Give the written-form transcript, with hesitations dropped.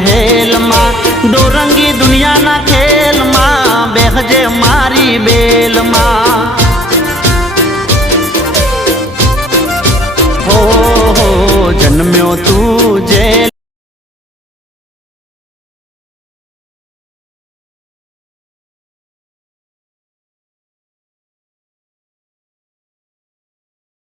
મહેલ માં દોરંગી દુનિયાના ખેલ માં બેહજે મારી બેલ માં હો જન્મ્યો તું જેલ